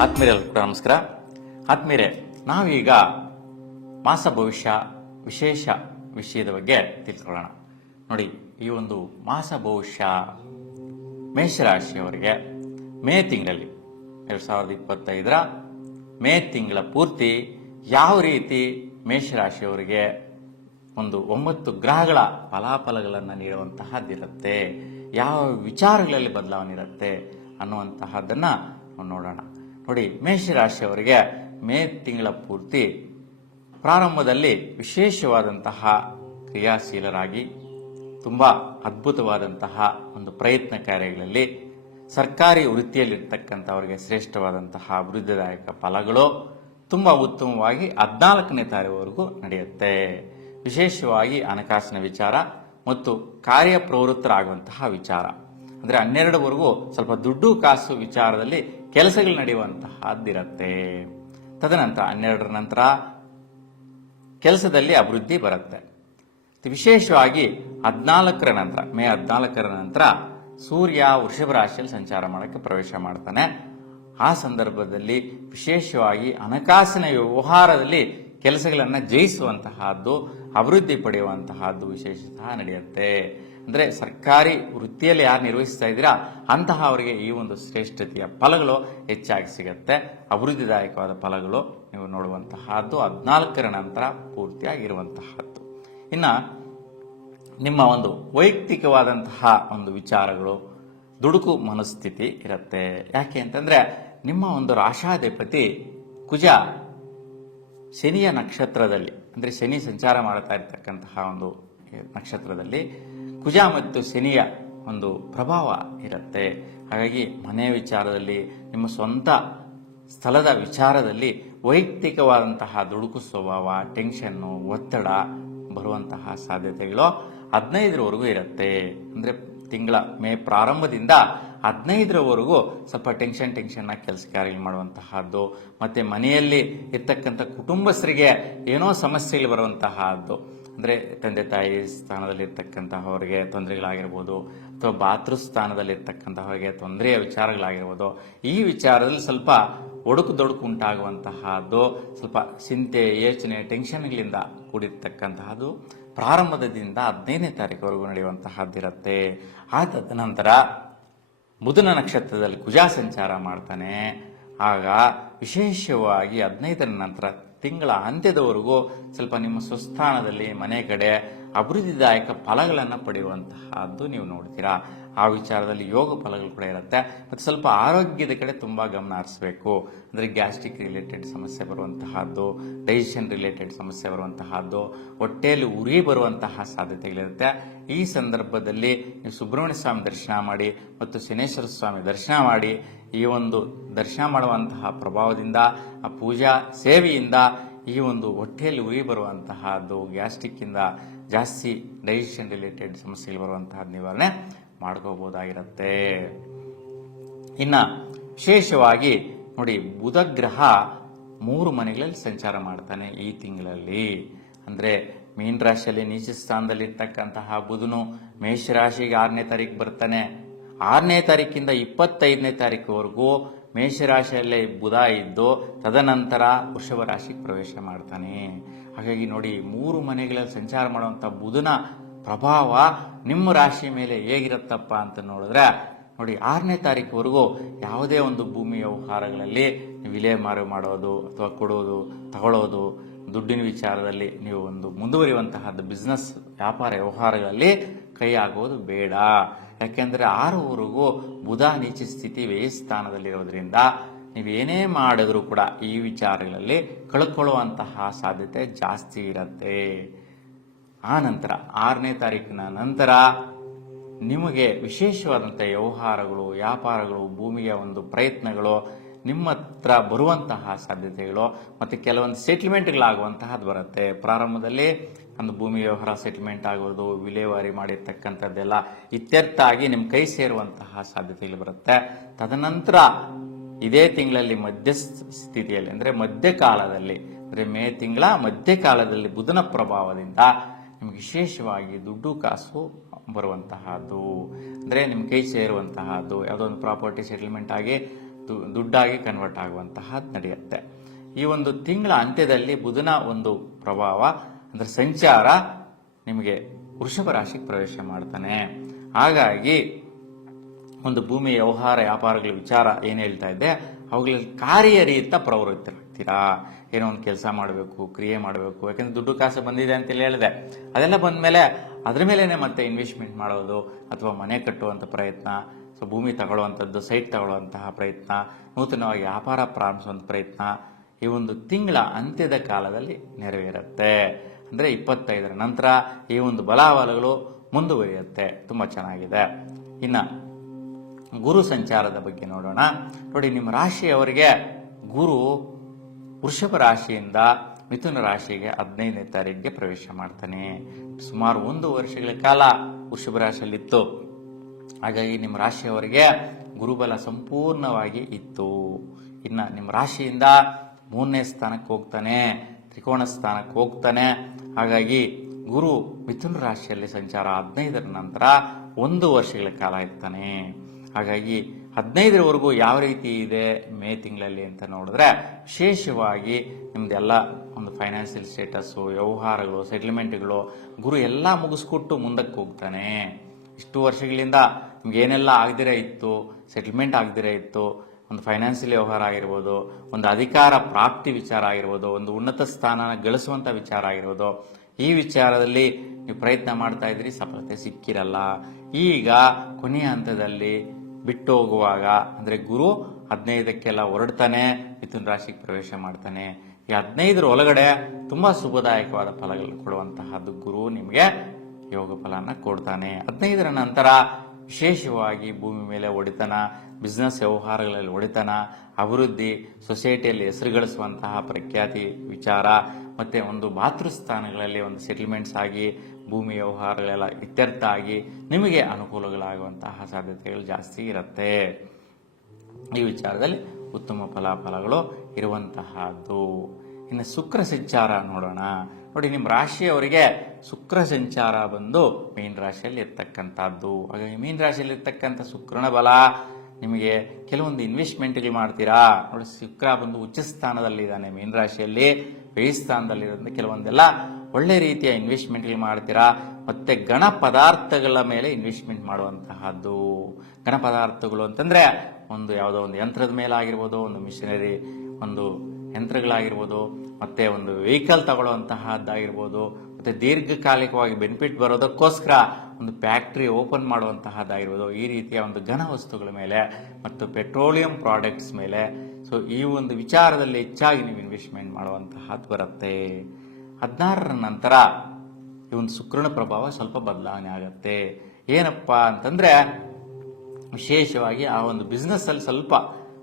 ಆತ್ಮೀಯರೆಲ್ಲರೂ ಕೂಡ ನಮಸ್ಕಾರ. ಆತ್ಮೀರೆ ನಾವೀಗ ಮಾಸ ಭವಿಷ್ಯ ವಿಶೇಷ ವಿಷಯದ ಬಗ್ಗೆ ತಿಳ್ಕೊಳ್ಳೋಣ ನೋಡಿ, ಈ ಒಂದು ಮಾಸ ಭವಿಷ್ಯ ಮೇಷರಾಶಿಯವರಿಗೆ ಮೇ ತಿಂಗಳಲ್ಲಿ, ಎರಡು ಸಾವಿರದ ಇಪ್ಪತ್ತೈದರ ಮೇ ತಿಂಗಳ ಪೂರ್ತಿ ಯಾವ ರೀತಿ ಮೇಷರಾಶಿಯವರಿಗೆ ಒಂದು ಒಂಬತ್ತು ಗ್ರಹಗಳ ಫಲಾಫಲಗಳನ್ನು ನೀಡುವಂತಹದ್ದಿರುತ್ತೆ ಯಾವ ವಿಚಾರಗಳಲ್ಲಿ ಬದಲಾವಣೆ ಇರುತ್ತೆ ಅನ್ನುವಂತಹದ್ದನ್ನು ನಾವು ನೋಡೋಣ. ನೋಡಿ, ಮೇಷರಾಶಿಯವರಿಗೆ ಮೇ ತಿಂಗಳ ಪೂರ್ತಿ ಪ್ರಾರಂಭದಲ್ಲಿ ವಿಶೇಷವಾದಂತಹ ಕ್ರಿಯಾಶೀಲರಾಗಿ, ತುಂಬ ಅದ್ಭುತವಾದಂತಹ ಒಂದು ಪ್ರಯತ್ನ ಕಾರ್ಯಗಳಲ್ಲಿ ಸರ್ಕಾರಿ ವೃತ್ತಿಯಲ್ಲಿರ್ತಕ್ಕಂಥವರಿಗೆ ಶ್ರೇಷ್ಠವಾದಂತಹ ಅಭಿವೃದ್ಧಿದಾಯಕ ಫಲಗಳು ತುಂಬ ಉತ್ತಮವಾಗಿ ಹದಿನಾಲ್ಕನೇ ತಾರೀವರೆಗೂ ನಡೆಯುತ್ತೆ. ವಿಶೇಷವಾಗಿ ಹಣಕಾಸಿನ ವಿಚಾರ ಮತ್ತು ಕಾರ್ಯಪ್ರವೃತ್ತರಾಗುವಂತಹ ವಿಚಾರ. ಅಂದರೆ ಹನ್ನೆರಡುವರೆಗೂ ಸ್ವಲ್ಪ ದುಡ್ಡು ಕಾಸು ವಿಚಾರದಲ್ಲಿ ಕೆಲಸಗಳು ನಡೆಯುವಂತಹದ್ದಿರುತ್ತೆ ತದನಂತರ ಹನ್ನೆರಡರ ನಂತರ ಕೆಲಸದಲ್ಲಿ ಅಭಿವೃದ್ಧಿ ಬರುತ್ತೆ. ವಿಶೇಷವಾಗಿ ಹದಿನಾಲ್ಕರ ನಂತರ, ಮೇ ಹದಿನಾಲ್ಕರ ನಂತರ ಸೂರ್ಯ ವೃಷಭ ರಾಶಿಯಲ್ಲಿ ಸಂಚಾರ ಮಾಡೋಕ್ಕೆ ಪ್ರವೇಶ ಮಾಡ್ತಾನೆ. ಆ ಸಂದರ್ಭದಲ್ಲಿ ವಿಶೇಷವಾಗಿ ಹಣಕಾಸಿನ ವ್ಯವಹಾರದಲ್ಲಿ ಕೆಲಸಗಳನ್ನು ಜಯಿಸುವಂತಹದ್ದು, ಅಭಿವೃದ್ಧಿ ಪಡೆಯುವಂತಹದ್ದು ವಿಶೇಷತಃ ನಡೆಯುತ್ತೆ. ಅಂದರೆ ಸರ್ಕಾರಿ ವೃತ್ತಿಯಲ್ಲಿ ಯಾರು ನಿರ್ವಹಿಸ್ತಾ ಇದ್ದೀರಾ, ಅಂತಹ ಅವರಿಗೆ ಈ ಒಂದು ಶ್ರೇಷ್ಠತೆಯ ಫಲಗಳು ಹೆಚ್ಚಾಗಿ ಸಿಗುತ್ತೆ. ಅಭಿವೃದ್ಧಿದಾಯಕವಾದ ಫಲಗಳು ನೀವು ನೋಡುವಂತಹದ್ದು, ಹದಿನಾಲ್ಕರ ನಂತರ ಪೂರ್ತಿಯಾಗಿರುವಂತಹದ್ದು. ಇನ್ನು ನಿಮ್ಮ ಒಂದು ವೈಯಕ್ತಿಕವಾದಂತಹ ಒಂದು ವಿಚಾರಗಳು, ದುಡುಕು ಮನಸ್ಥಿತಿ ಇರುತ್ತೆ. ಯಾಕೆ ಅಂತಂದ್ರೆ ನಿಮ್ಮ ಒಂದು ರಾಶಾಧಿಪತಿ ಕುಜ ಶನಿಯ ನಕ್ಷತ್ರದಲ್ಲಿ, ಅಂದರೆ ಶನಿ ಸಂಚಾರ ಮಾಡ್ತಾ ಇರ್ತಕ್ಕಂತಹ ಒಂದು ನಕ್ಷತ್ರದಲ್ಲಿ ಕುಜ ಮತ್ತು ಶನಿಯ ಒಂದು ಪ್ರಭಾವ ಇರುತ್ತೆ. ಹಾಗಾಗಿ ಮನೆಯ ವಿಚಾರದಲ್ಲಿ, ನಿಮ್ಮ ಸ್ವಂತ ಸ್ಥಳದ ವಿಚಾರದಲ್ಲಿ ವೈಯಕ್ತಿಕವಾದಂತಹ ದುಡುಕು, ಸ್ವಭಾವ, ಟೆನ್ಷನ್ನು, ಒತ್ತಡ ಬರುವಂತಹ ಸಾಧ್ಯತೆಗಳು ಹದಿನೈದರವರೆಗೂ ಇರುತ್ತೆ. ಅಂದರೆ ತಿಂಗಳ ಮೇ ಪ್ರಾರಂಭದಿಂದ ಹದಿನೈದರವರೆಗೂ ಸ್ವಲ್ಪ ಟೆನ್ಷನ್ ಟೆನ್ಷನ್ ಕೆಲಸ ಕಾರ್ಯ ಮಾಡುವಂತಹದ್ದು, ಮತ್ತೆ ಮನೆಯಲ್ಲಿ ಇರ್ತಕ್ಕಂಥ ಕುಟುಂಬಸ್ಥರಿಗೆ ಏನೋ ಸಮಸ್ಯೆಗಳು ಬರುವಂತಹದ್ದು. ಅಂದರೆ ತಂದೆ ತಾಯಿ ಸ್ಥಾನದಲ್ಲಿ ಇರ್ತಕ್ಕಂತಹವರಿಗೆ ತೊಂದರೆಗಳಾಗಿರ್ಬೋದು, ಅಥವಾ ಬಾತೃ ಸ್ಥಾನದಲ್ಲಿ ಇರ್ತಕ್ಕಂತಹವರಿಗೆ ತೊಂದರೆಯ ವಿಚಾರಗಳಾಗಿರ್ಬೋದು, ಈ ವಿಚಾರದಲ್ಲಿ ಸ್ವಲ್ಪ ಒಡುಕು ದೊಡುಕು ಉಂಟಾಗುವಂತಹದ್ದು, ಸ್ವಲ್ಪ ಚಿಂತೆ, ಯೋಚನೆ, ಟೆನ್ಷನ್ಗಳಿಂದ ಕೂಡಿರ್ತಕ್ಕಂತಹದ್ದು ಪ್ರಾರಂಭದಿಂದ ಹದಿನೈದನೇ ತಾರೀಕುವರೆಗೂ ನಡೆಯುವಂತಹದ್ದಿರುತ್ತೆ ಆದ ನಂತರ ಬುಧನ ನಕ್ಷತ್ರದಲ್ಲಿ ಕುಜಾ ಸಂಚಾರ ಮಾಡ್ತಾನೆ. ಆಗ ವಿಶೇಷವಾಗಿ ಹದಿನೈದರ ನಂತರ ತಿಂಗಳ ಅಂತ್ಯದವರೆಗೂ ಸ್ವಲ್ಪ ನಿಮ್ಮ ಸ್ವಸ್ಥಾನದಲ್ಲಿ ಮನೆ ಕಡೆ ಅಭಿವೃದ್ಧಿದಾಯಕ ಫಲಗಳನ್ನು ಪಡೆಯುವಂತಹದ್ದು ನೀವು ನೋಡ್ತೀರಾ. ಆ ವಿಚಾರದಲ್ಲಿ ಯೋಗ ಫಲಗಳು ಕೂಡ ಇರುತ್ತೆ. ಮತ್ತು ಸ್ವಲ್ಪ ಆರೋಗ್ಯದ ಕಡೆ ತುಂಬ ಗಮನ ಹರಿಸಬೇಕು. ಅಂದರೆ ಗ್ಯಾಸ್ಟ್ರಿಕ್ ರಿಲೇಟೆಡ್ ಸಮಸ್ಯೆ ಬರುವಂತಹದ್ದು, ಡೈಜೆಷನ್ ರಿಲೇಟೆಡ್ ಸಮಸ್ಯೆ ಬರುವಂತಹದ್ದು, ಹೊಟ್ಟೆಯಲ್ಲಿ ಉರಿ ಬರುವಂತಹ ಸಾಧ್ಯತೆಗಳಿರುತ್ತೆ. ಈ ಸಂದರ್ಭದಲ್ಲಿ ನೀವು ಸುಬ್ರಹ್ಮಣ್ಯ ಸ್ವಾಮಿ ದರ್ಶನ ಮಾಡಿ ಮತ್ತು ಶನೇಶ್ವರ ಸ್ವಾಮಿ ದರ್ಶನ ಮಾಡಿ ಈ ಒಂದು ದರ್ಶನ ಮಾಡುವಂತಹ ಪ್ರಭಾವದಿಂದ, ಆ ಪೂಜಾ ಸೇವೆಯಿಂದ ಈ ಒಂದು ಹೊಟ್ಟೆಯಲ್ಲಿ ಉರಿ ಬರುವಂತಹದ್ದು ಗ್ಯಾಸ್ಟ್ರಿಕ್ಕಿಂದ ಜಾಸ್ತಿ ಡೈಜೆಷನ್ ರಿಲೇಟೆಡ್ ಸಮಸ್ಯೆಗಳು ಬರುವಂತಹ ನಿವಾರಣೆ ಮಾಡ್ಕೋಬಹುದಾಗಿರುತ್ತೆ. ಇನ್ನ ವಿಶೇಷವಾಗಿ ನೋಡಿ ಬುಧ ಗ್ರಹ ಮೂರು ಮನೆಗಳಲ್ಲಿ ಸಂಚಾರ ಮಾಡ್ತಾನೆ ಈ ತಿಂಗಳಲ್ಲಿ. ಅಂದ್ರೆ ಮೀನ ರಾಶಿಯಲ್ಲಿ ನೀಚ ಸ್ಥಾನದಲ್ಲಿ ಇರ್ತಕ್ಕಂತಹ ಬುಧನು ಮೇಷರಾಶಿಗೆ ಆರನೇ ತಾರೀಕು ಬರ್ತಾನೆ. ಆರನೇ ತಾರೀಕಿಂದ ಇಪ್ಪತ್ತೈದನೇ ತಾರೀಕುವರೆಗೂ ಮೇಷರಾಶಿಯಲ್ಲಿ ಬುಧ ಇದ್ದು, ತದನಂತರ ವೃಷಭ ರಾಶಿಗೆ ಪ್ರವೇಶ ಮಾಡ್ತಾನೆ. ಹಾಗಾಗಿ ನೋಡಿ, ಮೂರು ಮನೆಗಳಲ್ಲಿ ಸಂಚಾರ ಮಾಡುವಂಥ ಬುಧನ ಪ್ರಭಾವ ನಿಮ್ಮ ರಾಶಿ ಮೇಲೆ ಹೇಗಿರುತ್ತಪ್ಪ ಅಂತ ನೋಡಿದ್ರೆ, ನೋಡಿ, ಆರನೇ ತಾರೀಕುವರೆಗೂ ಯಾವುದೇ ಒಂದು ಭೂಮಿ ವ್ಯವಹಾರಗಳಲ್ಲಿ ವಿಲೇಮಾರು ಮಾಡೋದು ಅಥವಾ ಕೊಡೋದು, ತಗೊಳ್ಳೋದು ದುಡ್ಡಿನ ವಿಚಾರದಲ್ಲಿ ನೀವು ಒಂದು ಮುಂದುವರಿಯುವಂತಹದ್ದು ಬಿಸ್ನೆಸ್ ವ್ಯಾಪಾರ, ವ್ಯವಹಾರಗಳಲ್ಲಿ ಕೈ ಆಗೋದು ಬೇಡ. ಯಾಕೆಂದ್ರೆ ಊರಿಗೂ ಬುಧ, ನೀಚ ಸ್ಥಿತಿ ವ್ಯಯಸ್ಥಾನದಲ್ಲಿರೋದ್ರಿಂದ ನೀವು ನೀವೇನೇ ಮಾಡಿದರೂ ಕೂಡ ಈ ವಿಚಾರಗಳಲ್ಲಿ ಕಳ್ಕೊಳ್ಳುವಂತಹ ಸಾಧ್ಯತೆ ಜಾಸ್ತಿ ಇರುತ್ತೆ. ಆ ನಂತರ, ಆರನೇ ತಾರೀಕಿನ ನಂತರ ನಿಮಗೆ ವಿಶೇಷವಾದಂಥ ವ್ಯವಹಾರಗಳು, ವ್ಯಾಪಾರಗಳು, ಭೂಮಿಯ ಒಂದು ಪ್ರಯತ್ನಗಳು ನಿಮ್ಮ ಹತ್ರ ಬರುವಂತಹ ಸಾಧ್ಯತೆಗಳು ಮತ್ತು ಕೆಲವೊಂದು ಸೆಟ್ಲ್ಮೆಂಟ್ಗಳಾಗುವಂತಹದ್ದು ಬರುತ್ತೆ. ಪ್ರಾರಂಭದಲ್ಲಿ ಒಂದು ಭೂಮಿ ವ್ಯವಹಾರ ಸೆಟ್ಲ್ಮೆಂಟ್ ಆಗೋದು ವಿಲೇವಾರಿ ಮಾಡಿರ್ತಕ್ಕಂಥದ್ದೆಲ್ಲ ಇತ್ಯರ್ಥ ಆಗಿ ನಿಮ್ಮ ಕೈ ಸೇರುವಂತಹ ಸಾಧ್ಯತೆಗಳು ಬರುತ್ತೆ. ತದನಂತರ ಇದೇ ತಿಂಗಳಲ್ಲಿ ಮಧ್ಯ ಸ್ಥಿತಿಯಲ್ಲಿ ಅಂದರೆ ಮಧ್ಯಕಾಲದಲ್ಲಿ, ಅಂದರೆ ಮೇ ತಿಂಗಳ ಮಧ್ಯಕಾಲದಲ್ಲಿ ಬುಧನ ಪ್ರಭಾವದಿಂದ ನಿಮ್ಗೆ ವಿಶೇಷವಾಗಿ ದುಡ್ಡು ಕಾಸು ಬರುವಂತಹದ್ದು. ಅಂದರೆ ನಿಮ್ಮ ಕೈ ಸೇರುವಂತಹದ್ದು. ಯಾವುದೋ ಒಂದು ಪ್ರಾಪರ್ಟಿ ಸೆಟಲ್ಮೆಂಟ್ ಆಗಿ ದುಡ್ಡಾಗಿ ಕನ್ವರ್ಟ್ ಆಗುವಂತಹ ನಡೆಯುತ್ತೆ. ಈ ಒಂದು ತಿಂಗಳ ಅಂತ್ಯದಲ್ಲಿ ಬುಧನ ಒಂದು ಪ್ರಭಾವ, ಅಂದ್ರೆ ಸಂಚಾರ ನಿಮಗೆ ವೃಷಭ ರಾಶಿಗೆ ಪ್ರವೇಶ ಮಾಡ್ತಾನೆ. ಹಾಗಾಗಿ ಒಂದು ಭೂಮಿ ವ್ಯವಹಾರ, ವ್ಯಾಪಾರಗಳ ವಿಚಾರ ಏನು ಹೇಳ್ತಾ ಇದ್ದೆ, ಅವುಗಳಲ್ಲಿ ಕಾರ್ಯರೀತ ಪ್ರವೃತ್ತರಾಗ್ತೀರಾ? ಏನೋ ಒಂದು ಕೆಲಸ ಮಾಡಬೇಕು, ಕ್ರಿಯೆ ಮಾಡಬೇಕು, ಯಾಕಂದ್ರೆ ದುಡ್ಡು ಕಾಸು ಬಂದಿದೆ ಅಂತೇಳಿ ಹೇಳಿದೆ. ಅದೆಲ್ಲ ಬಂದಮೇಲೆ ಅದ್ರ ಮೇಲೇನೆ ಮತ್ತೆ ಇನ್ವೆಸ್ಟ್ಮೆಂಟ್ ಮಾಡೋದು ಅಥವಾ ಮನೆ ಕಟ್ಟುವಂಥ ಪ್ರಯತ್ನ ಭೂಮಿ ತಗೊಳ್ಳುವಂಥದ್ದು, ಸೈಟ್ ತಗೊಳ್ಳುವಂತಹ ಪ್ರಯತ್ನ, ನೂತನವಾಗಿ ವ್ಯಾಪಾರ ಪ್ರಾರಂಭಿಸುವಂಥ ಪ್ರಯತ್ನ ಈ ಒಂದು ತಿಂಗಳ ಅಂತ್ಯದ ಕಾಲದಲ್ಲಿ ನೆರವೇರುತ್ತೆ. ಅಂದರೆ ಇಪ್ಪತ್ತೈದರ ನಂತರ ಈ ಒಂದು ಬಲಾಬಲಗಳು ಮುಂದುವರಿಯುತ್ತೆ. ತುಂಬ ಚೆನ್ನಾಗಿದೆ. ಇನ್ನು ಗುರು ಸಂಚಾರದ ಬಗ್ಗೆ ನೋಡೋಣ. ನೋಡಿ, ನಿಮ್ಮ ರಾಶಿಯವರಿಗೆ ಗುರು ವೃಷಭ ರಾಶಿಯಿಂದ ಮಿಥುನ ರಾಶಿಗೆ ಹದಿನೈದನೇ ತಾರೀಕಿಗೆ ಪ್ರವೇಶ ಮಾಡ್ತಾನೆ. ಸುಮಾರು ಒಂದು ವರ್ಷಗಳ ಕಾಲ ವೃಷಭ ರಾಶಿಯಲ್ಲಿತ್ತು. ಹಾಗಾಗಿ ನಿಮ್ಮ ರಾಶಿಯವರಿಗೆ ಗುರುಬಲ ಸಂಪೂರ್ಣವಾಗಿ ಇತ್ತು. ಇನ್ನು ನಿಮ್ಮ ರಾಶಿಯಿಂದ ಮೂರನೇ ಸ್ಥಾನಕ್ಕೆ ಹೋಗ್ತಾನೆ, ತ್ರಿಕೋಣ ಸ್ಥಾನಕ್ಕೆ ಹೋಗ್ತಾನೆ. ಹಾಗಾಗಿ ಗುರು ಮಿಥುನ ರಾಶಿಯಲ್ಲಿ ಸಂಚಾರ ಹದಿನೈದರ ನಂತರ ಒಂದು ವರ್ಷಗಳ ಕಾಲ ಇರ್ತಾನೆ. ಹಾಗಾಗಿ ಹದಿನೈದರವರೆಗೂ ಯಾವ ರೀತಿ ಇದೆ ಮೇ ತಿಂಗಳಲ್ಲಿ ಅಂತ ನೋಡಿದ್ರೆ ವಿಶೇಷವಾಗಿ ನಿಮ್ದೆಲ್ಲ ಒಂದು ಫೈನಾನ್ಷಿಯಲ್ ಸ್ಟೇಟಸ್ಸು ವ್ಯವಹಾರಗಳು ಸೆಟಲ್ಮೆಂಟ್ಗಳು ಗುರು ಎಲ್ಲ ಮುಗಿಸ್ಕೊಟ್ಟು ಮುಂದಕ್ಕೆ ಹೋಗ್ತಾನೆ. ಇಷ್ಟು ವರ್ಷಗಳಿಂದ ನಿಮ್ಗೆ ಏನೆಲ್ಲ ಆಗದಿರೇ ಇತ್ತು ಸೆಟಲ್ಮೆಂಟ್ ಆಗದಿರೇ ಇತ್ತು, ಒಂದು ಫೈನಾನ್ಸಿಯಲ್ ವ್ಯವಹಾರ ಆಗಿರ್ಬೋದು, ಒಂದು ಅಧಿಕಾರ ಪ್ರಾಪ್ತಿ ವಿಚಾರ ಆಗಿರ್ಬೋದು, ಒಂದು ಉನ್ನತ ಸ್ಥಾನನ ಗಳಿಸುವಂಥ ವಿಚಾರ ಆಗಿರ್ಬೋದು, ಈ ವಿಚಾರದಲ್ಲಿ ನೀವು ಪ್ರಯತ್ನ ಮಾಡ್ತಾ ಇದ್ರಿ, ಸಫಲತೆ ಸಿಕ್ಕಿರಲ್ಲ. ಈಗ ಕೊನೆಯ ಹಂತದಲ್ಲಿ ಬಿಟ್ಟು ಹೋಗುವಾಗ, ಅಂದರೆ ಗುರು ಹದಿನೈದಕ್ಕೆಲ್ಲ ಹೊರಡ್ತಾನೆ, ಮಿಥುನ ರಾಶಿಗೆ ಪ್ರವೇಶ ಮಾಡ್ತಾನೆ. ಈ ಹದಿನೈದರ ಒಳಗಡೆ ತುಂಬ ಶುಭದಾಯಕವಾದ ಫಲಗಳು ಕೊಡುವಂತಹದ್ದು ಗುರು ನಿಮಗೆ. ಯೋಗ ಫಲನ ಕೊಡ್ತಾನೆ. ಹದಿನೈದರ ನಂತರ ವಿಶೇಷವಾಗಿ ಭೂಮಿ ಮೇಲೆ ಒಡೆತನ ಬಿಸ್ನೆಸ್ ವ್ಯವಹಾರಗಳಲ್ಲಿ ಒಡೆತನ, ಅಭಿವೃದ್ಧಿ ಸೊಸೈಟಿಯಲ್ಲಿ ಹೆಸರು ಗಳಿಸುವಂತಹ ಪ್ರಖ್ಯಾತಿ, ವಿಚಾರ, ಮತ್ತೆ ಒಂದು ಮಾತೃಸ್ಥಾನಗಳಲ್ಲಿ ಒಂದು ಸೆಟಲ್ಮೆಂಟ್ಸ್ ಆಗಿ, ಭೂಮಿ ವ್ಯವಹಾರಗಳೆಲ್ಲ ಇತ್ಯರ್ಥ ಆಗಿ ನಿಮಗೆ ಅನುಕೂಲಗಳಾಗುವಂತಹ ಸಾಧ್ಯತೆಗಳು ಜಾಸ್ತಿ ಇರುತ್ತೆ. ಈ ವಿಚಾರದಲ್ಲಿ ಉತ್ತಮ ಫಲಾಫಲಗಳು ಇರುವಂತಹದ್ದು. ಇನ್ನು ಶುಕ್ರ ಸಂಚಾರ ನೋಡೋಣ. ನೋಡಿ ನಿಮ್ಮ ರಾಶಿಯವರಿಗೆ ಶುಕ್ರ ಸಂಚಾರ ಬಂದು ಮೀನ ರಾಶಿಯಲ್ಲಿ ಇರ್ತಕ್ಕಂಥದ್ದು. ಹಾಗಾಗಿ ಮೀನ ರಾಶಿಯಲ್ಲಿ ಇರ್ತಕ್ಕಂಥ ಶುಕ್ರನ ಬಲ ನಿಮಗೆ ಕೆಲವೊಂದು ಇನ್ವೆಸ್ಟ್ಮೆಂಟ್ಗಳು ಮಾಡ್ತೀರಾ? ನೋಡಿ, ಶುಕ್ರ ಬಂದು ಉಚ್ಚ ಸ್ಥಾನದಲ್ಲಿದ್ದಾನೆ ಮೀನ ರಾಶಿಯಲ್ಲಿ. ಬೇಯ ಸ್ಥಾನದಲ್ಲಿರೋದ್ರಿಂದ ಕೆಲವೊಂದೆಲ್ಲ ಒಳ್ಳೆ ರೀತಿಯ ಇನ್ವೆಸ್ಟ್ಮೆಂಟ್ಗಳು ಮಾಡ್ತೀರಾ? ಮತ್ತೆ ಗಣ ಪದಾರ್ಥಗಳ ಮೇಲೆ ಇನ್ವೆಸ್ಟ್ಮೆಂಟ್ ಮಾಡುವಂತಹದ್ದು. ಗಣ ಪದಾರ್ಥಗಳು ಅಂತಂದ್ರೆ ಒಂದು ಯಾವುದೋ ಒಂದು ಯಂತ್ರದ ಮೇಲೆ ಆಗಿರ್ಬೋದು ಒಂದು ಮಿಷನರಿ ಒಂದು ಯಂತ್ರಗಳಾಗಿರ್ಬೋದು. ಮತ್ತೆ ಒಂದು ವೆಹಿಕಲ್ ತಗೊಳ್ಳುವಂತಹದ್ದಾಗಿರ್ಬೋದು, ಮತ್ತೆ ದೀರ್ಘಕಾಲಿಕವಾಗಿ ಬೆನಿಫಿಟ್ ಬರೋದಕ್ಕೋಸ್ಕರ ಒಂದು ಫ್ಯಾಕ್ಟ್ರಿ ಓಪನ್ ಮಾಡುವಂತಹದ್ದಾಗಿರ್ಬೋದು, ಈ ರೀತಿಯ ಒಂದು ಘನ ವಸ್ತುಗಳ ಮೇಲೆ ಮತ್ತು ಪೆಟ್ರೋಲಿಯಂ ಪ್ರಾಡಕ್ಟ್ಸ್ ಮೇಲೆ. ಸೊ ಈ ಒಂದು ವಿಚಾರದಲ್ಲಿ ಹೆಚ್ಚಾಗಿ ನೀವು ಇನ್ವೆಸ್ಟ್ಮೆಂಟ್ ಮಾಡುವಂತಹದ್ದು ಬರುತ್ತೆ. ಹದಿನಾರರ ನಂತರ ಈ ಒಂದು ಶುಕ್ರನ ಪ್ರಭಾವ ಸ್ವಲ್ಪ ಬದಲಾವಣೆ ಆಗುತ್ತೆ. ಏನಪ್ಪ ಅಂತಂದ್ರೆ, ವಿಶೇಷವಾಗಿ ಆ ಒಂದು ಬಿಸ್ನೆಸ್ ಅಲ್ಲಿ ಸ್ವಲ್ಪ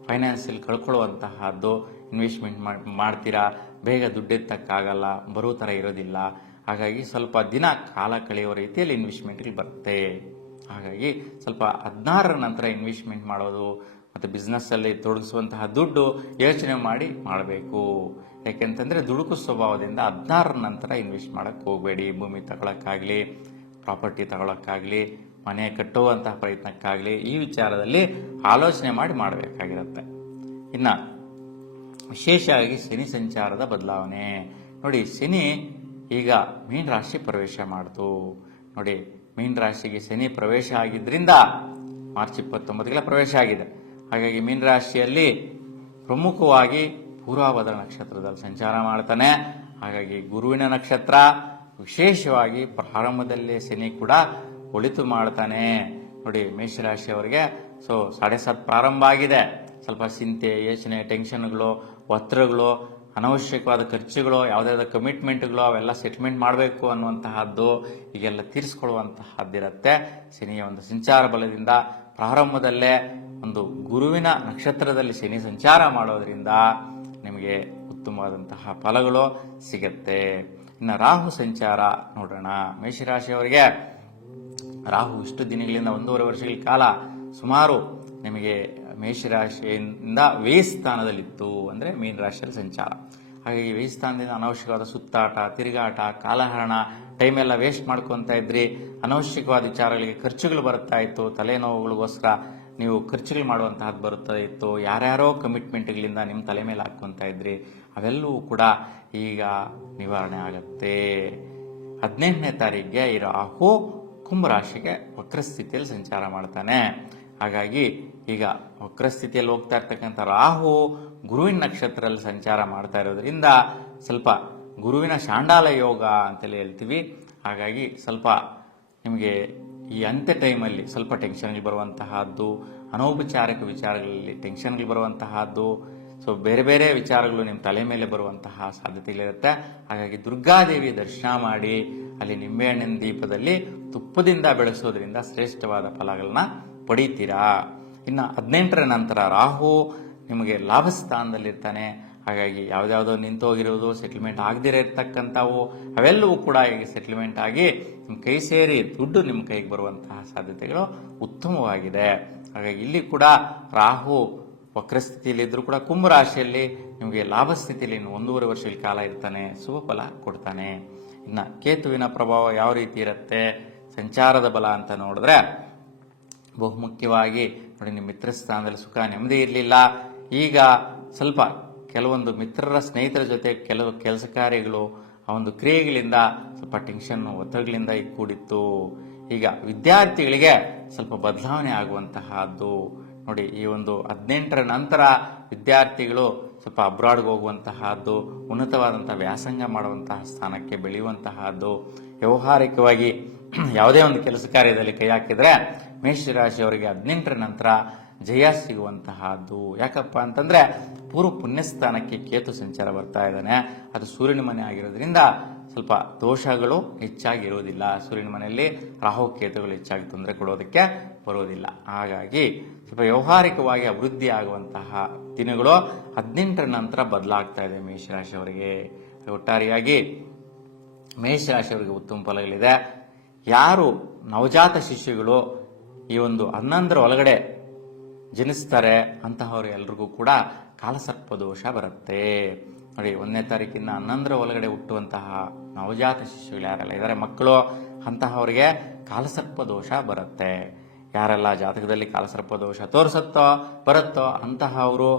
ಫೈನಾನ್ಸಿಯಲ್ ಕಳ್ಕೊಳ್ಳುವಂತಹದ್ದು ಇನ್ವೆಸ್ಟ್ಮೆಂಟ್ ಮಾಡ್ತೀರಾ? ಬೇಗ ದುಡ್ಡೆತ್ತಕ್ಕಾಗಲ್ಲ, ಬರೋ ಥರ ಇರೋದಿಲ್ಲ. ಹಾಗಾಗಿ ಸ್ವಲ್ಪ ದಿನ ಕಾಲ ಕಳೆಯುವ ರೀತಿಯಲ್ಲಿ ಇನ್ವೆಸ್ಟ್ಮೆಂಟ್ಗಳು ಬರುತ್ತೆ. ಹಾಗಾಗಿ ಸ್ವಲ್ಪ ಹದಿನಾರರ ನಂತರ ಇನ್ವೆಸ್ಟ್ಮೆಂಟ್ ಮಾಡೋದು ಮತ್ತು ಬಿಸ್ನೆಸ್ಸಲ್ಲಿ ತೊಡಗಿಸುವಂತಹ ದುಡ್ಡು ಯೋಚನೆ ಮಾಡಿ ಮಾಡಬೇಕು. ಯಾಕೆಂತಂದರೆ ದುಡುಕು ಸ್ವಭಾವದಿಂದ ಹದಿನಾರರ ನಂತರ ಇನ್ವೆಸ್ಟ್ ಮಾಡೋಕ್ಕೆ ಹೋಗಬೇಡಿ. ಭೂಮಿ ತಗೊಳಕ್ಕಾಗಲಿ ಪ್ರಾಪರ್ಟಿ ತಗೊಳಕ್ಕಾಗಲಿ, ಮನೆ ಕಟ್ಟುವಂತಹ ಪ್ರಯತ್ನಕ್ಕಾಗಲಿ ಈ ವಿಚಾರದಲ್ಲಿ ಆಲೋಚನೆ ಮಾಡಿ ಮಾಡಬೇಕಾಗಿರುತ್ತೆ. ಇನ್ನು ವಿಶೇಷವಾಗಿ ಶನಿ ಸಂಚಾರದ ಬದಲಾವಣೆ. ನೋಡಿ, ಶನಿ ಈಗ ಮೀನ್ ರಾಶಿ ಪ್ರವೇಶ ಮಾಡಿತು ನೋಡಿ, ಮೀನ್ ರಾಶಿಗೆ ಶನಿ ಪ್ರವೇಶ ಆಗಿದ್ರಿಂದ ಮಾರ್ಚ್ ಇಪ್ಪತ್ತೊಂಬತ್ತಗೆಲ್ಲ ಪ್ರವೇಶ ಆಗಿದೆ. ಹಾಗಾಗಿ ಮೀನ್ ರಾಶಿಯಲ್ಲಿ ಪ್ರಮುಖವಾಗಿ ಪೂರ್ವಭದ್ರ ನಕ್ಷತ್ರದಲ್ಲಿ ಸಂಚಾರ ಮಾಡ್ತಾನೆ. ಹಾಗಾಗಿ ಗುರುವಿನ ನಕ್ಷತ್ರ ವಿಶೇಷವಾಗಿ ಪ್ರಾರಂಭದಲ್ಲಿ ಶನಿ ಕೂಡ ಒಳಿತು ಮಾಡ್ತಾನೆ. ನೋಡಿ, ಮೇಷರಾಶಿಯವರಿಗೆ, ಸೊ, ಸಾಡೆ ಸಾತ್ ಪ್ರಾರಂಭ ಆಗಿದೆ. ಸ್ವಲ್ಪ ಚಿಂತೆ, ಯೋಚನೆ, ಟೆನ್ಷನ್ಗಳು ಒತ್ತಡಗಳು ಅನವಶ್ಯಕವಾದ ಖರ್ಚುಗಳು ಯಾವುದಾದ್ರು ಕಮಿಟ್ಮೆಂಟ್ಗಳು ಅವೆಲ್ಲ ಸೆಟ್ಲ್ಮೆಂಟ್ ಮಾಡಬೇಕು ಅನ್ನುವಂತಹದ್ದು ಈಗೆಲ್ಲ ತೀರಿಸ್ಕೊಳ್ಳುವಂತಹದ್ದಿರುತ್ತೆ. ಶನಿಯ ಒಂದು ಸಂಚಾರ ಬಲದಿಂದ ಪ್ರಾರಂಭದಲ್ಲೇ ಒಂದು ಗುರುವಿನ ನಕ್ಷತ್ರದಲ್ಲಿ ಶನಿ ಸಂಚಾರ ಮಾಡೋದ್ರಿಂದ ನಿಮಗೆ ಉತ್ತಮವಾದಂತಹ ಫಲಗಳು ಸಿಗತ್ತೆ. ಇನ್ನು ರಾಹು ಸಂಚಾರ ನೋಡೋಣ. ಮೇಷರಾಶಿಯವರಿಗೆ ರಾಹು ಇಷ್ಟು ದಿನಗಳಿಂದ ಒಂದೂವರೆ ವರ್ಷಗಳ ಕಾಲ ಸುಮಾರು ನಿಮಗೆ ಮೇಷರಾಶಿಯಿಂದ ವೇಸ್ಥಾನದಲ್ಲಿತ್ತು ಸ್ಥಾನದಲ್ಲಿತ್ತು ಅಂದರೆ ಮೀನ ರಾಶಿಯಲ್ಲಿ ಸಂಚಾರ. ಹಾಗಾಗಿ ವೇಸ್ಥಾನದಿಂದ ಸ್ಥಾನದಿಂದ ಅನವಶ್ಯಕವಾದ ಸುತ್ತಾಟ, ತಿರುಗಾಟ, ಕಾಲಹರಣ ಟೈಮ್ ಎಲ್ಲ ವೇಸ್ಟ್ ಮಾಡ್ಕೊತಾ ಇದ್ರಿ. ಅನವಶ್ಯಕವಾದ ವಿಚಾರಗಳಿಗೆ ಖರ್ಚುಗಳು ಬರ್ತಾ ಇತ್ತು. ತಲೆನೋವುಗಳಿಗೋಸ್ಕರ ನೀವು ಖರ್ಚುಗಳು ಮಾಡುವಂತಹದ್ದು ಬರುತ್ತಾ ಇತ್ತು. ಯಾರ್ಯಾರೋ ಕಮಿಟ್ಮೆಂಟ್ಗಳಿಂದ ನಿಮ್ಮ ತಲೆ ಮೇಲೆ ಹಾಕ್ಕೊತಾ ಇದ್ರಿ. ಅವೆಲ್ಲವೂ ಕೂಡ ಈಗ ನಿವಾರಣೆ ಆಗುತ್ತೆ. ಹದಿನೆಂಟನೇ ತಾರೀಕಿಗೆ ಈ ರಾಹು ಕುಂಭರಾಶಿಗೆ ವಕ್ರಸ್ಥಿತಿಯಲ್ಲಿ ಸಂಚಾರ ಮಾಡ್ತಾನೆ. ಹಾಗಾಗಿ ಈಗ ವಕ್ರಸ್ಥಿತಿಯಲ್ಲಿ ಹೋಗ್ತಾ ಇರ್ತಕ್ಕಂಥ ರಾಹು ಗುರುವಿನ ನಕ್ಷತ್ರದಲ್ಲಿ ಸಂಚಾರ ಮಾಡ್ತಾ ಇರೋದ್ರಿಂದ ಸ್ವಲ್ಪ ಗುರುವಿನ ಶಾಂಡಾಲ ಯೋಗ ಅಂತೇಳಿ ಹೇಳ್ತೀವಿ. ಹಾಗಾಗಿ ಸ್ವಲ್ಪ ನಿಮಗೆ ಈ ಅಂತ್ಯ ಟೈಮಲ್ಲಿ ಸ್ವಲ್ಪ ಟೆನ್ಷನ್ಗೆ ಬರುವಂತಹದ್ದು, ಅನೌಪಚಾರಿಕ ವಿಚಾರಗಳಲ್ಲಿ ಟೆನ್ಷನ್ಗಳು ಬರುವಂತಹದ್ದು ಸೊ ಬೇರೆ ಬೇರೆ ವಿಚಾರಗಳು ನಿಮ್ಮ ತಲೆ ಮೇಲೆ ಬರುವಂತಹ ಸಾಧ್ಯತೆಗಳಿರುತ್ತೆ. ಹಾಗಾಗಿ ದುರ್ಗಾದೇವಿ ದರ್ಶನ ಮಾಡಿ, ಅಲ್ಲಿ ನಿಂಬೆಹಣ್ಣಿನ ದೀಪದಲ್ಲಿ ತುಪ್ಪದಿಂದ ಬೆಳೆಸೋದ್ರಿಂದ ಶ್ರೇಷ್ಠವಾದ ಫಲಗಳನ್ನ ಪಡೀತೀರಾ? ಇನ್ನು ಹದಿನೆಂಟರ ನಂತರ ರಾಹು ನಿಮಗೆ ಲಾಭ ಸ್ಥಾನದಲ್ಲಿರ್ತಾನೆ. ಹಾಗಾಗಿ ಯಾವುದ್ಯಾವುದೋ ನಿಂತೋಗಿರೋದು ಸೆಟ್ಲ್ಮೆಂಟ್ ಆಗದಿರೋ ಇರ್ತಕ್ಕಂಥವು ಅವೆಲ್ಲವೂ ಕೂಡ ಈಗ ಸೆಟ್ಲ್ಮೆಂಟ್ ಆಗಿ ನಿಮ್ಮ ಕೈ ಸೇರಿ ದುಡ್ಡು ನಿಮ್ಮ ಕೈಗೆ ಬರುವಂತಹ ಸಾಧ್ಯತೆಗಳು ಉತ್ತಮವಾಗಿದೆ. ಹಾಗಾಗಿ ಇಲ್ಲಿ ಕೂಡ ರಾಹು ವಕ್ರಸ್ಥಿತಿಯಲ್ಲಿ ಇದ್ರೂ ಕೂಡ ಕುಂಭ ರಾಶಿಯಲ್ಲಿ ನಿಮಗೆ ಲಾಭ ಸ್ಥಿತಿಯಲ್ಲಿ ಇನ್ನು ಒಂದೂವರೆ ವರ್ಷಗಳ ಕಾಲ ಇರ್ತಾನೆ, ಶುಭ ಫಲ ಕೊಡ್ತಾನೆ. ಇನ್ನು ಕೇತುವಿನ ಪ್ರಭಾವ ಯಾವ ರೀತಿ ಇರುತ್ತೆ, ಸಂಚಾರದ ಬಲ ಅಂತ ನೋಡಿದ್ರೆ ಬಹುಮುಖ್ಯವಾಗಿ ನೋಡಿ, ನಿಮ್ಮ ಮಿತ್ರ ಸ್ಥಾನದಲ್ಲಿ ಸುಖ ನೆಮ್ಮದಿ ಇರಲಿಲ್ಲ. ಈಗ ಸ್ವಲ್ಪ ಕೆಲವೊಂದು ಮಿತ್ರರ ಸ್ನೇಹಿತರ ಜೊತೆ ಕೆಲವು ಕೆಲಸ ಕಾರ್ಯಗಳು ಆ ಒಂದು ಕ್ರಿಯೆಗಳಿಂದ ಸ್ವಲ್ಪ ಟೆನ್ಷನ್ ಒತ್ತಡಗಳಿಂದ ಕೂಡಿತ್ತು. ಈಗ ವಿದ್ಯಾರ್ಥಿಗಳಿಗೆ ಸ್ವಲ್ಪ ಬದಲಾವಣೆ ಆಗುವಂತಹದ್ದು. ನೋಡಿ, ಈ ಒಂದು ಹದಿನೆಂಟರ ನಂತರ ವಿದ್ಯಾರ್ಥಿಗಳು ಸ್ವಲ್ಪ ಅಬ್ರಾಡ್ಗೆ ಹೋಗುವಂತಹದ್ದು ಉನ್ನತವಾದಂಥ ವ್ಯಾಸಂಗ ಮಾಡುವಂತಹ ಸ್ಥಾನಕ್ಕೆ ಬೆಳೆಯುವಂತಹದ್ದು. ವ್ಯವಹಾರಿಕವಾಗಿ ಯಾವುದೇ ಒಂದು ಕೆಲಸ ಕಾರ್ಯದಲ್ಲಿ ಕೈ ಹಾಕಿದ್ರೆ ಮೇಷರಾಶಿಯವರಿಗೆ ಹದಿನೆಂಟರ ನಂತರ ಜಯ ಸಿಗುವಂತಹದ್ದು. ಯಾಕಪ್ಪ ಅಂತಂದ್ರೆ ಪೂರ್ವ ಪುಣ್ಯಸ್ಥಾನಕ್ಕೆ ಕೇತು ಸಂಚಾರ ಬರ್ತಾ ಇದ್ದಾನೆ. ಅದು ಸೂರ್ಯನ ಮನೆ ಆಗಿರೋದ್ರಿಂದ ಸ್ವಲ್ಪ ದೋಷಗಳು ಹೆಚ್ಚಾಗಿರೋದಿಲ್ಲ. ಸೂರ್ಯನ ಮನೆಯಲ್ಲಿ ರಾಹು ಕೇತುಗಳು ಹೆಚ್ಚಾಗಿ ತೊಂದರೆ ಕೊಡೋದಕ್ಕೆ ಬರೋದಿಲ್ಲ. ಹಾಗಾಗಿ ಸ್ವಲ್ಪ ವ್ಯವಹಾರಿಕವಾಗಿ ಅಭಿವೃದ್ಧಿ ಆಗುವಂತಹ ದಿನಗಳು ಹದಿನೆಂಟರ ನಂತರ ಬದಲಾಗ್ತಾ ಇದೆ ಮೇಷರಾಶಿಯವರಿಗೆ. ಒಟ್ಟಾರೆಯಾಗಿ ಮೇಷರಾಶಿಯವರಿಗೆ ಉತ್ತಮ ಫಲಗಳಿದೆ. ಯಾರು ನವಜಾತ ಶಿಶುಗಳು ಈ ಒಂದು ಹನ್ನೊಂದರ ಒಳಗಡೆ ಜನಿಸ್ತಾರೆ ಅಂತಹವ್ರು ಎಲ್ರಿಗೂ ಕೂಡ ಕಾಲಸರ್ಪ ದೋಷ ಬರುತ್ತೆ. ನೋಡಿ, ಒಂದನೇ ತಾರೀಕಿನ ಹನ್ನೊಂದರ ಒಳಗಡೆ ಹುಟ್ಟುವಂತಹ ನವಜಾತ ಶಿಶುಗಳು ಯಾರೆಲ್ಲ ಇದ್ದಾರೆ ಮಕ್ಕಳು, ಅಂತಹವರಿಗೆ ಕಾಲಸರ್ಪ ದೋಷ ಬರುತ್ತೆ. ಯಾರೆಲ್ಲ ಜಾತಕದಲ್ಲಿ ಕಾಲಸರ್ಪ ದೋಷ ತೋರಿಸುತ್ತೋ, ಬರುತ್ತೋ, ಅಂತಹವರು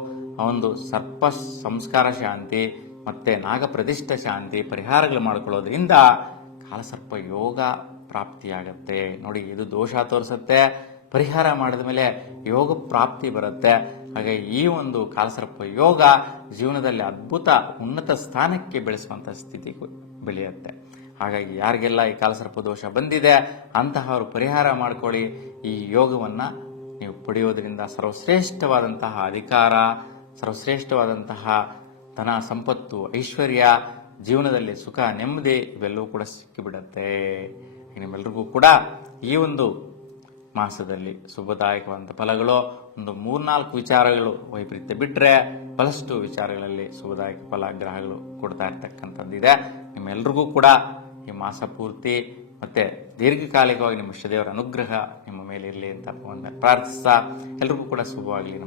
ಒಂದು ಸರ್ಪ ಸಂಸ್ಕಾರ ಶಾಂತಿ ಮತ್ತೆ ನಾಗ ಪ್ರತಿಷ್ಠ ಶಾಂತಿ ಪರಿಹಾರಗಳು ಮಾಡಿಕೊಳ್ಳೋದ್ರಿಂದ ಕಾಲಸರ್ಪ ಯೋಗ ಪ್ರಾಪ್ತಿಯಾಗತ್ತೆ. ನೋಡಿ, ಇದು ದೋಷ ತೋರಿಸುತ್ತೆ, ಪರಿಹಾರ ಮಾಡಿದ ಮೇಲೆ ಯೋಗ ಪ್ರಾಪ್ತಿ ಬರುತ್ತೆ. ಹಾಗೆ ಈ ಒಂದು ಕಾಲಸರ್ಪ ಯೋಗ ಜೀವನದಲ್ಲಿ ಅದ್ಭುತ ಉನ್ನತ ಸ್ಥಾನಕ್ಕೆ ಬೆಳೆಸುವಂಥ ಸ್ಥಿತಿ ಬೆಳೆಯುತ್ತೆ. ಹಾಗಾಗಿ ಯಾರಿಗೆಲ್ಲ ಈ ಕಾಲಸರ್ಪ ದೋಷ ಬಂದಿದೆ, ಅಂತಹವರು ಪರಿಹಾರ ಮಾಡ್ಕೊಳ್ಳಿ. ಈ ಯೋಗವನ್ನ ನೀವು ಪಡೆಯೋದರಿಂದ ಸರ್ವಶ್ರೇಷ್ಠವಾದಂತಹ ಅಧಿಕಾರ, ಸರ್ವಶ್ರೇಷ್ಠವಾದಂತಹ ಧನ, ಸಂಪತ್ತು, ಐಶ್ವರ್ಯ, ಜೀವನದಲ್ಲಿ ಸುಖ, ನೆಮ್ಮದಿ ಇವೆಲ್ಲವೂ ಕೂಡ ಸಿಕ್ಕಿಬಿಡತ್ತೆ. ನಿಮ್ಮೆಲ್ರಿಗೂ ಕೂಡ ಈ ಒಂದು ಮಾಸದಲ್ಲಿ ಶುಭದಾಯಕವಾದಂಥ ಫಲಗಳು, ಒಂದು ಮೂರ್ನಾಲ್ಕು ವಿಚಾರಗಳು ವೈಪರೀತ್ಯ ಬಿಟ್ಟರೆ ಬಹಳಷ್ಟು ವಿಚಾರಗಳಲ್ಲಿ ಶುಭದಾಯಕ ಫಲ ಗ್ರಹಗಳು ಕೊಡ್ತಾ ಇರ್ತಕ್ಕಂಥದ್ದಿದೆ ನಿಮ್ಮೆಲ್ರಿಗೂ ಕೂಡ ಈ ಮಾಸ ಪೂರ್ತಿ ಮತ್ತೆ ದೀರ್ಘಕಾಲಿಕವಾಗಿ ನಿಮ್ಮ ಇಷ್ಟದೇವರ ಅನುಗ್ರಹ ನಿಮ್ಮ ಮೇಲೆ ಇರಲಿ ಅಂತ ಪ್ರಾರ್ಥಿಸ್ತಾ ಎಲ್ರಿಗೂ ಕೂಡ ಶುಭವಾಗಲಿ.